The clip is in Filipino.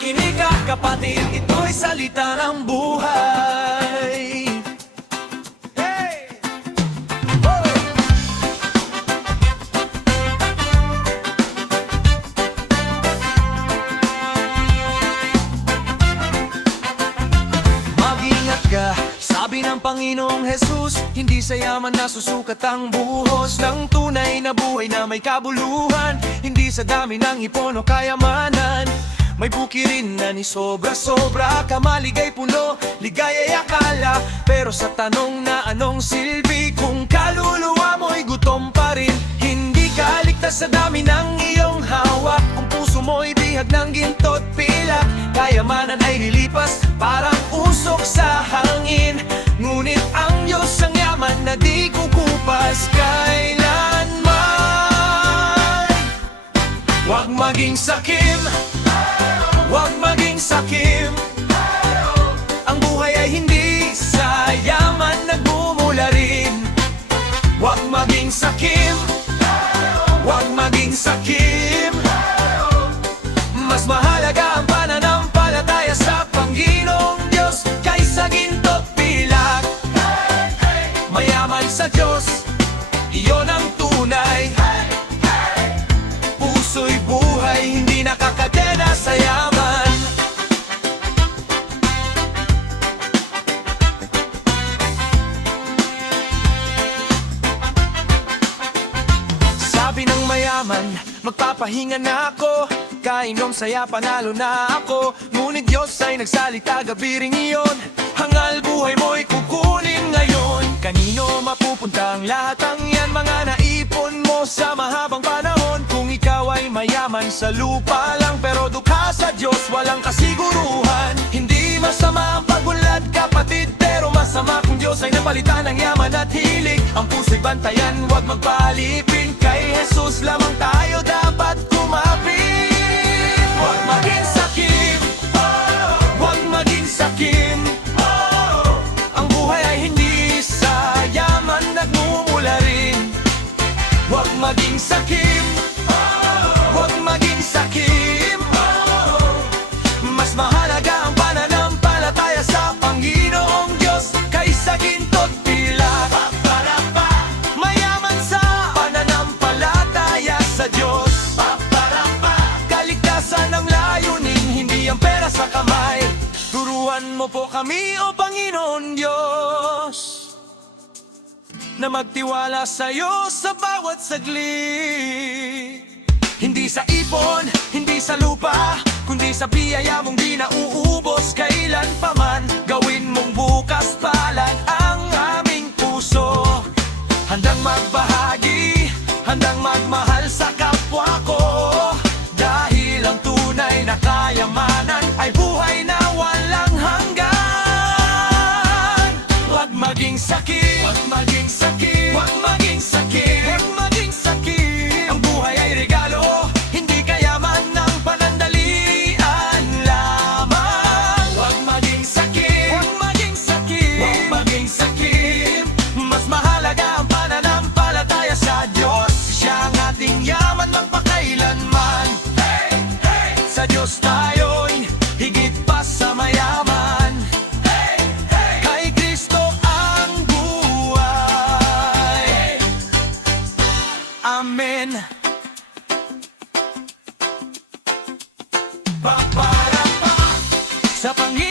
Makinig ka kapatid, ito'y salita ng buhay. Hey! Hoy! Mag-ingat ka, sabi ng Panginoong Jesus, hindi sa yaman nasusukat ang buhos ng tunay na buhay na may kabuluhan. Hindi sa dami ng ipon o kayamanan, may bukirin na ni sobra-sobra ka. Maligay puno, ligaya'y akala, pero sa tanong na anong silbi kung kaluluwa mo'y gutom pa rin. Hindi ka ligtas sa dami ng iyong hawak, kung puso mo'y bihag ng ginto't pilak. Kayamanan ay lilipas, parang usok sa hangin, ngunit ang Diyos ang yaman na di kukupas kailanman. Huwag maging sakim, huwag maging sakim. Ang buhay ay hindi sa yaman nagmumula rin. Huwag maging sakim, huwag maging sakim. Mas mahalaga ang pananampalataya sa Panginoong Diyos kaysa ginto't pilak. Mayaman sa Diyos, iyon ang tunay. Puso'y buhay, hindi nakakadena sa yaman. Sabi ng mayaman, magpapahinga na ako, kainom saya panalo na ako. Ngunit Diyos ay nagsalita gabi ring iyon, hangal buhay mo'y kukunin ngayon. Kanino mapupunta ang lahat ang yan, mga naipon mo sa mahabang panahon? Kung ikaw ay mayaman sa lupa lang, pero dukha sa Diyos walang kasiguruhan. Hindi masama ang pagunlad kapatid, pero masama kung Diyos ay napalitan ng yaman at hilig. Ang puso'y bantayan, huwag magpalipin, kay Jesus lamang tayo dapat kumapit. Huwag maging sakim, huwag maging sakim. Ang buhay ay hindi sa yaman nagmumula rin. Huwag maging sakim, huwag maging sakim. Mas mahalaga ang pananampalataya sa Panginoong Diyos kaysa ginto't pilak. Mayaman sa pananampalataya sa Diyos. Kaligtasan ang layunin, hindi ang pera sa kamay. Turuan mo po kami, O Panginoon Diyos, na magtiwala sa'yo sa bawat saglit. Hindi sa ipon, hindi sa lupa, kundi sa biyaya mong di nauubos kailan paman. Gawin mong bukas palad ang aming puso, handang magbahagi, handang magmahal sa kapwa ko. Dahil ang tunay na kayamanan ay buhay na walang hanggan. Huwag maging sakim, huwag maging sakim, huwag maging sakim, huwag maging sakim. Ang buhay ay regalo, hindi kayaman ng panandalian lamang. Huwag maging sakim, huwag maging sakim, huwag maging sakim. Mas mahalaga ang pananampalataya sa Diyos, siya ang ating yaman magpakailanman. Sa Diyos tayo'y higit pa sa mayaman. Kay Kristo ang buhay. Amen. Sa Panginoon